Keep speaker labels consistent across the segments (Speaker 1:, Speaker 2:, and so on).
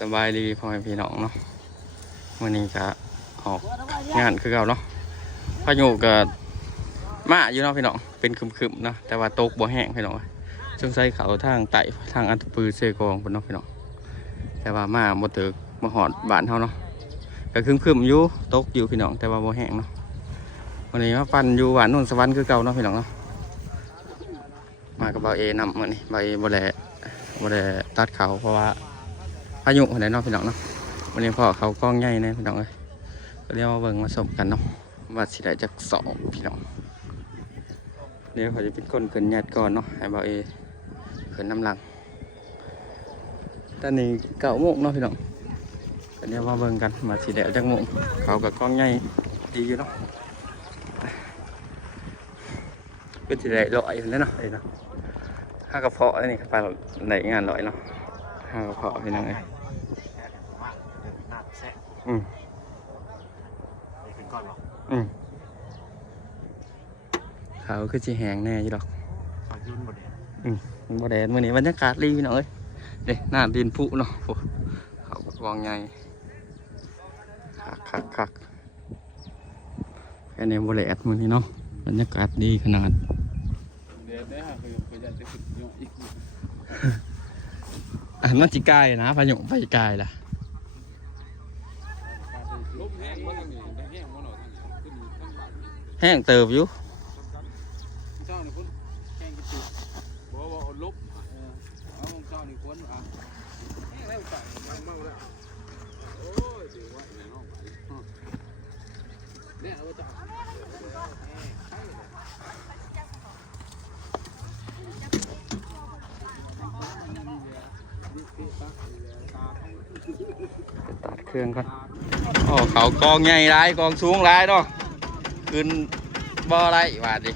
Speaker 1: สบายดีพ่อแม่พี่น้องเนาะวันนี้ก็ออกงานคือเก่าเนาะพายุก็มาอยู่เนาะพี่น้องเป็นคึมๆเนาะแต่ว่าตกบ่แห้งพี่น้องสงสัยเขาทางไต่ทางอันตปือเซกองพุ่นเนาะพี่น้องแต่ว่ามาบ่ตึกมาหอดบ้านเฮาเนาะก็คึมๆอยู่ตกอยู่พี่น้องแต่ว่าบ่แห้งเนาะวันนี้มาปั่นอยู่บ้านโนนสวรรค์คือเก่าเนาะพี่น้องเนาะมากับเบาเอนำมื้อนี้เบาเอบ่ได้บ่ได้ตัดเขาเพราะว่า พายุไหนเนาะพี่น้องเนาะวันนี้พ่อเขากล้องใหญ่นะพี่น้องเลยก็เรียกว่าเบิ่งมาสมกันเนาะว่าสิได้จากสองพี่น้องเดี๋ยวเขาจะเป็นคนเกินญาติก่อนเนาะให้บ่าวเอเกินน้ำหลังตอนนี้เก้าโมงเนาะพี่น้องก็เรียกว่าเบิ่งกันมาสิได้จากโมงเขากับกล้องใหญ่ดีอยู่เนาะเป็นสิได้ลอยอยู่แล้วเนาะเลยเนาะห้ากระเพาะนี่ไปไหนงานลอยเนาะห้ากระเพาะพี่น้องเอ้ย อืม
Speaker 2: นี่เป็นก้อนหรอ
Speaker 1: อืมเขาคือจีแหงแน่อยี่ดอก
Speaker 2: ซอยยุ่นหมดเลย
Speaker 1: มันบ่แดดมื้อนี้บรรยากาศดีพี่น้องเอ้ยเด้หน้าดินผุเนาะโอ้เขาบักวางใหญ่คักคักคักแค่นี้บ่แดดมื้อนี้เนาะบรรยากาศดีขนาด
Speaker 3: เดี๋ยวได้ฮะคือคือจะจะขึ้นยอดอีก
Speaker 1: อะมันจิกายนะพายุไปกายล่ะ
Speaker 3: ลม แห้งมันนี่ได้แห้งมันหน่อยขึ้นทั้งบาท
Speaker 1: แห้งเติบอยู่
Speaker 3: เจ้านี่คนแห้งกระจุกบอกว่าลบเอาของเจ้านี่คนอะแห้งแล้วจ่ายมันบ้างแล้วโอ้ยถือว่าแน่นอนไปเนี่ยเราจะ
Speaker 1: ตัดเครื่องก่อน โอ้เขากองใหญ่ร้ายกองสูงร้ายเนาะขึ้นบ่อไรว่าดิ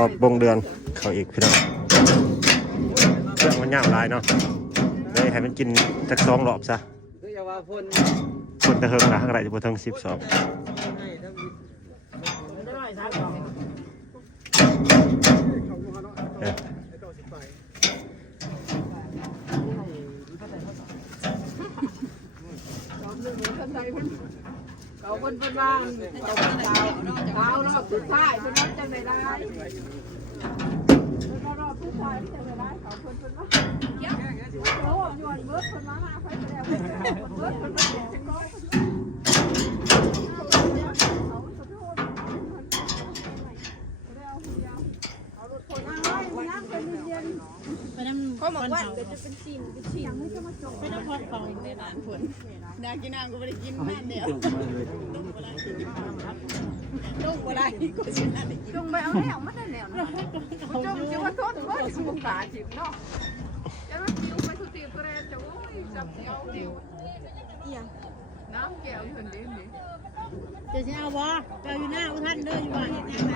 Speaker 2: บอบงเดือนเขาอีกพี่น้องเครื่องมันยาวหลายเนาะเลยให้มันกินจักสองรอบซะ
Speaker 3: คืออย่าว่าพ่น
Speaker 2: คนตะเฮิงนะข้างในจะบ่ถึงสิบสองเออ
Speaker 4: เขาคนเป็นบ้านจะเป็นดาวดาวรอบสุดท้ายเป็นรอบจะไม่ได้เป็นรอบสุดท้ายจะไม่ได้เขาคนเป็นบ้านเยอะโอ้ยวนเบิร์ดคนมาหน้าไฟแล้วเบิร์ดคนมาเจ็บก้อยเขาบอกว่าเดี๋ยวจะเป็นสิ่งเป็นสิ่งไม่จะมาจบ
Speaker 5: ไม่ต้องพอดฟองในร้านผล อยากกินน้ำก็ไม่ได้กินน้ำเดียวลูกบ่ได้ก็ชินอะไร
Speaker 4: จงไปเอาแนวมาได้แนวนะจงจะว่าโทษว่าสมุกขาจิบเนาะจะมาคิวไปทุกทีก็เลยจะโอ้ยจับเกี่ยวเดียวน้ำแก้วอยู่คนเดียวนี่
Speaker 5: เดี๋ยวจะเอาบ่เจ้าอยู่หน้าอุท่านเด้ออยู่บ้านเห็นยังไง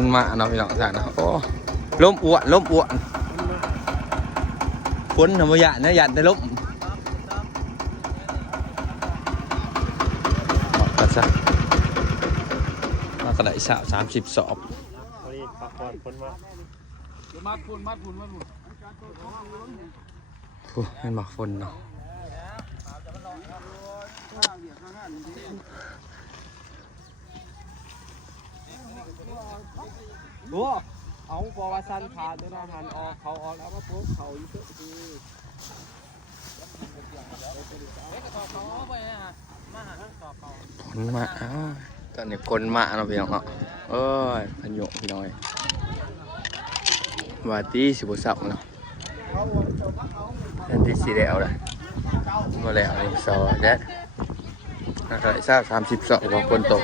Speaker 1: นมาเนาะพี่น้องสานเนาะโอ้ล้มอ้วนล้มอ้วนคนธรรมยานะยันได้ล้มกันซะมากระไดสาวสามสิบสอบ
Speaker 2: มั
Speaker 3: ดพุ่นมัดพุ่นมัดพุ่น
Speaker 1: โอ้ให้มาฝนเนาะ
Speaker 3: โอ้เอาปอวาสันขาดด้วยนะหันออกเขาออกแล้วมาปุ๊บเขาอยู่ก็คือ
Speaker 1: ฝนมาตอนนี้คนมาเนาะพี่น้องเนาะเอ้ยพายุพี่น้อยวาตีสิบเสาเนาะแทนที่สีแดวเลยมาแล้วนี่สอแดดนักไรทราบสามสิบสองของคนตก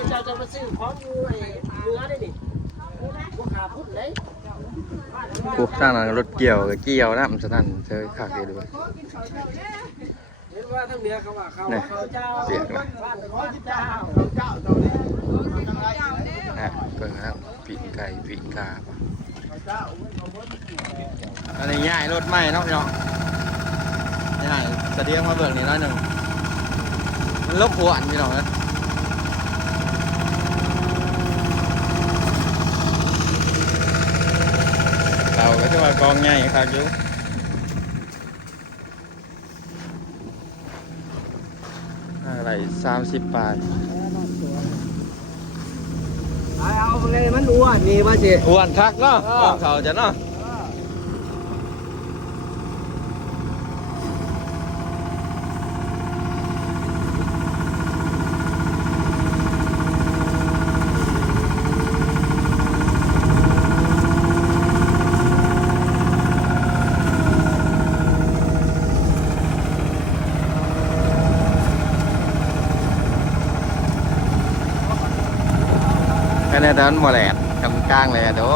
Speaker 6: เจ้าจะมาซื้อของอยู่ไอ้เรือได้ดิพวกขาพุ่นเลย
Speaker 1: พวกทางนั้นรถเกี่ยวกับเกี่ยวน้ำสนั่นเจอขากเลยด้วย
Speaker 3: เห็นว่าทั้งเรือเขาว่าเขา
Speaker 1: นี่
Speaker 6: เขาเจ้า
Speaker 1: เปียกนะ
Speaker 6: บ้านบ้านเจ้า
Speaker 1: นะเพิ่งครับปีกไก่ปีกกาปะอันนี้ง่ายรถใหม่เนาะพี่น้องง่ายเสดียงมาเบิกนี่น้อยหนึ่งมันลบหัวอันพี่น้องเลย ก็ถือว่ากองใหญ่ครับอยู่อะไรสามสิบบาท
Speaker 6: เอาไงมันอ้วนนี่ว่าสิ
Speaker 1: อ้วนคักเนาะกองเขาจะเนาะ แค่นี้เดินมาแหลกกำกลางเลยอะเดี๋ยว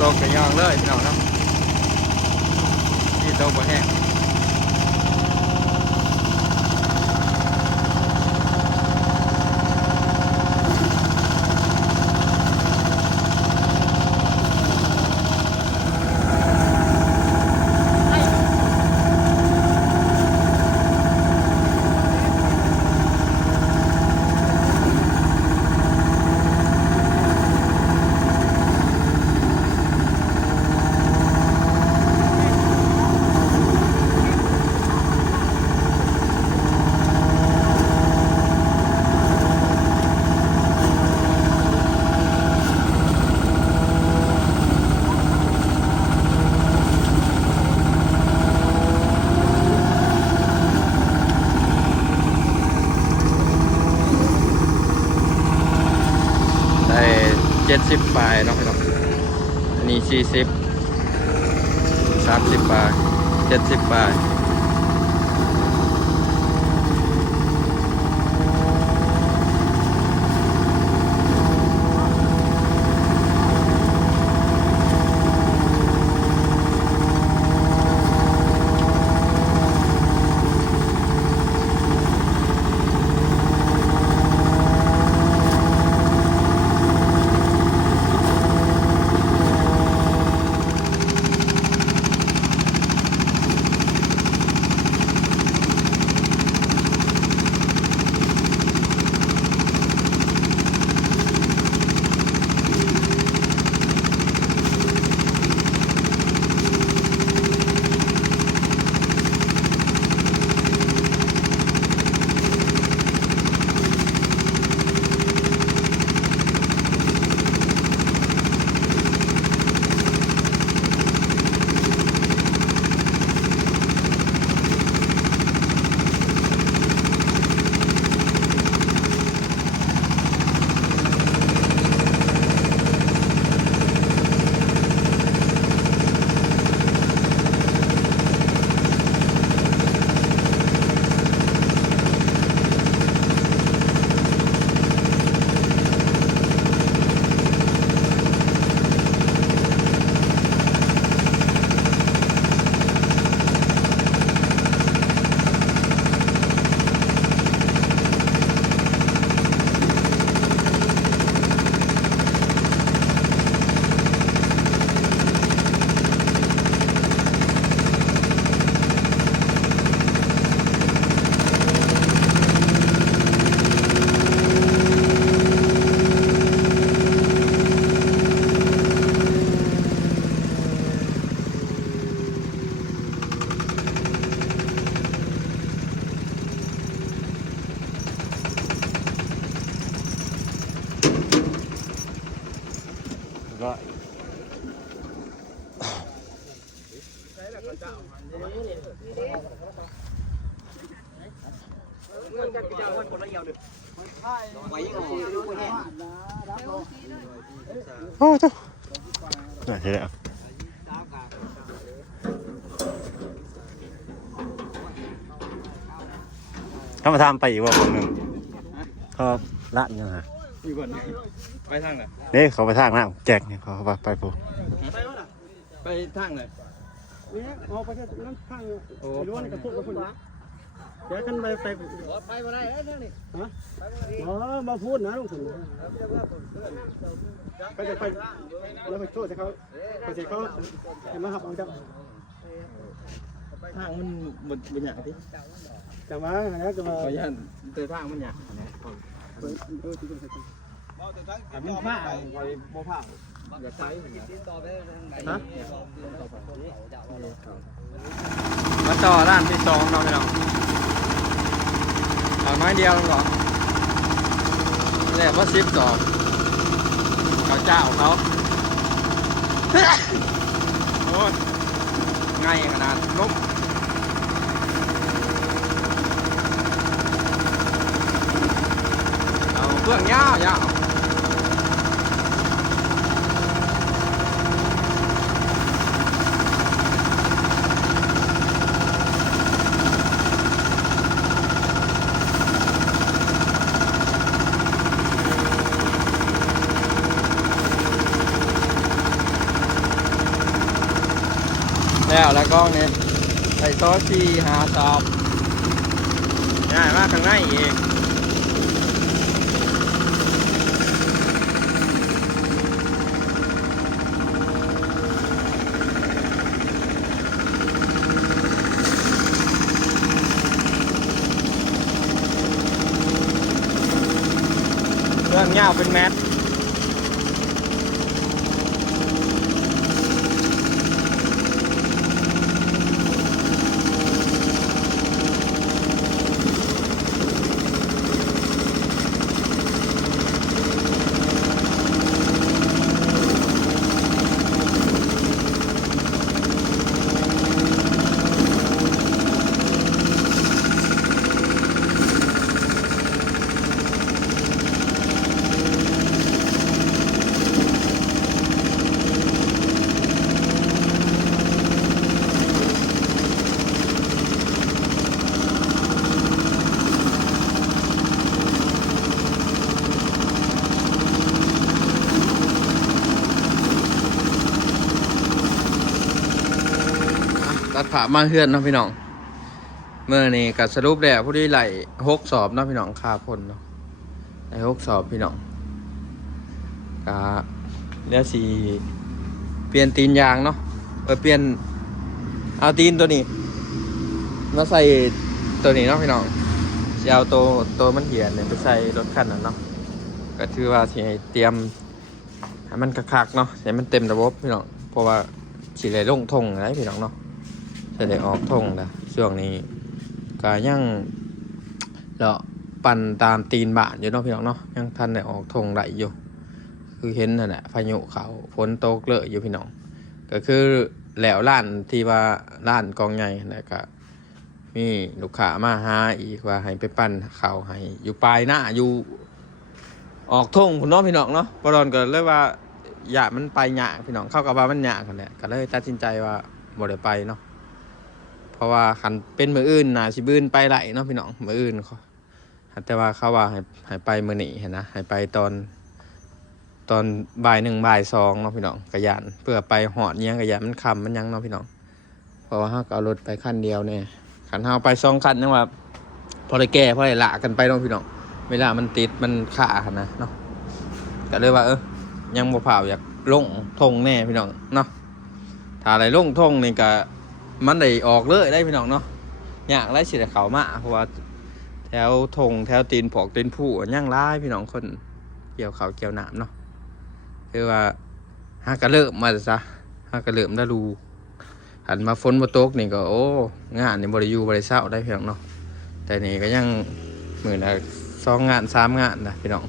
Speaker 1: ตกกระยองเลยพี่น้องครับที่ตกบ่แห้งได้เจ็ด สิบปลายเนาะพี่น้องอันนี้สี่สิบสามสิบปลายเจ็ดสิบปลาย
Speaker 2: เขามาทำไปอีกว่าคนหนึ่งเขาละยังฮะ
Speaker 1: อยู่ก่อนไปทางไหน
Speaker 2: เด้เขาไปทางน้ำแจกเนี่ยเขาไปไปปู
Speaker 1: ไปทางไหน
Speaker 6: เนี่ยเอาไปแค่นั้นข้างล้วนกับพวกกับพวกนะเดี๋ยวกันไปไปไปมาได้แล้วนี่ฮะอ๋อมาพูดนะลุงคุณไปจะไปแล้วไปโทษเขาไปเสียเขาเห็นไหมครับเอาจับ
Speaker 1: ทางมันบนบนหยาที่
Speaker 6: จับมาแล้วจะมา
Speaker 1: ขออนุญาตเจอทางมันหยา
Speaker 6: อันนี้ผ้าไว้บ่ผ้า
Speaker 1: อยากใช้
Speaker 6: ฮะ
Speaker 1: มาต่อร้านที่สองเนาะพี่น้องเอาน้อยเดียวเหรอแรกว่าซิปต่อเขาเจ้าเขาโอ้ยง่ายขนาดล้ม ครื่องยาวยาวแล้วแล้วก็เนี่ยใส่ซอสที่หาสอบง่ายมากข้างในเองาเป็นแมท ตัด ผ่ามาเฮือนเนาะพี่น้อง เมื่อนี้กัสรุปแล้วผู้ที่ไหลหกสอบเนาะพี่น้องคาพลเนาะไหลหกสอบพี่น้องกะเดี๋ยวสีเปลี่ยนตีนยางเนาะเออเปลี่ยนเอาตีนตัวนี้มาใส่ตัวนี้เนาะพี่น้องจะเอาตัวตัวมันเหียนเนี่ยไปใส่รถคันนั้นเนาะก็ถือว่าสิให้เตรียมให้มันคักๆเนาะให้มันเต็มระบบพี่น้องเพราะว่าสิได้ลงทงอะไรพี่น้องเนาะ จะได้ออกทงนะช่วงนี้ก็ยังเลาะปั่นตามตีนบ้านอยู่เนาะพี่น้องเนาะยังทันได้ออกทงไหลอยู่ คือเห็นนั่นแหละพายุเขาฝนตกเลอะอยู่พี่น้อง ก็คือแหล้วล้านที่ว่าล้านกองใหญ่นะก็มีลูกค้ามาหาอีกว่าให้ไปปั่นเขาให้อยู่ปลายหน้าอยู่ ออกทงคุณน้องพี่น้องเนาะบรอนก็เลยว่าอย่ามันไปหยาพี่น้องเข้ากับว่ามันหยากกันแหละก็เลยตัดสินใจว่าบ่ได้ไปเนาะ ราะว่าคันเป็นมืออื่นนาสิบืนไปไหลเนาะพี่น้องมืออื่นเขาแต่ว่าเขาว่าให้ให้ไปมือหนีเห็นนะให้ไปตอน ตอนบ่ายหนึ่งบ่ายสองเนาะพี่น้องกระยานเพื่อไปหอดเนี้ยกระยานมันคำมันยังเนาะพี่น้องเพราะว่าเขาเอารถไปคันเดียวเนี่ยขันเขาไปสองคันยังว่าพอได้แก้พอได้ละกันไปเนาะพี่น้องเวลามันติดมันขาหันนะเนาะก็เลยว่าเออยังบ่เผาอยากลงทงแน่พี่น้องเนาะถ้าอะไรลงทงนี่ก็ มันได้ออกเลยได้พี่น้องเนาะอยากได้สิแต่เขามาเพราะว่าแถวทงแถวตีนผอกตีนผู้ย่างร้ายพี่น้องคนเกี่ยวเขาเกี่ยวหนามเนาะคือว่าหากระเริ่มมาซะหากระเริ่มได้รูหันมาฝนมาตกนี่ก็โอ้งานนี่บริยูบริเศร้าได้พี่น้องเนาะแต่นี่ก็ยังหมื่นละสองงานสามงานนะพี่น้อง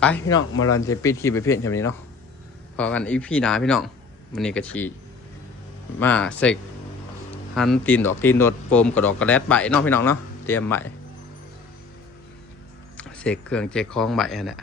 Speaker 1: ไปพี่น้องมาลอนจะปิดคลิปไปเพียงเท่นี้เนาะพอกันอีพี่นาพี่น้องมันนี้ก็ชีมาเสก หันตีนดอกตีนโดดโฟมกับดอกกระแลดใบเนาะพี่น้องเนาะเตรียมใบเสกเครื่องเจคล้องใบอันเนี้ย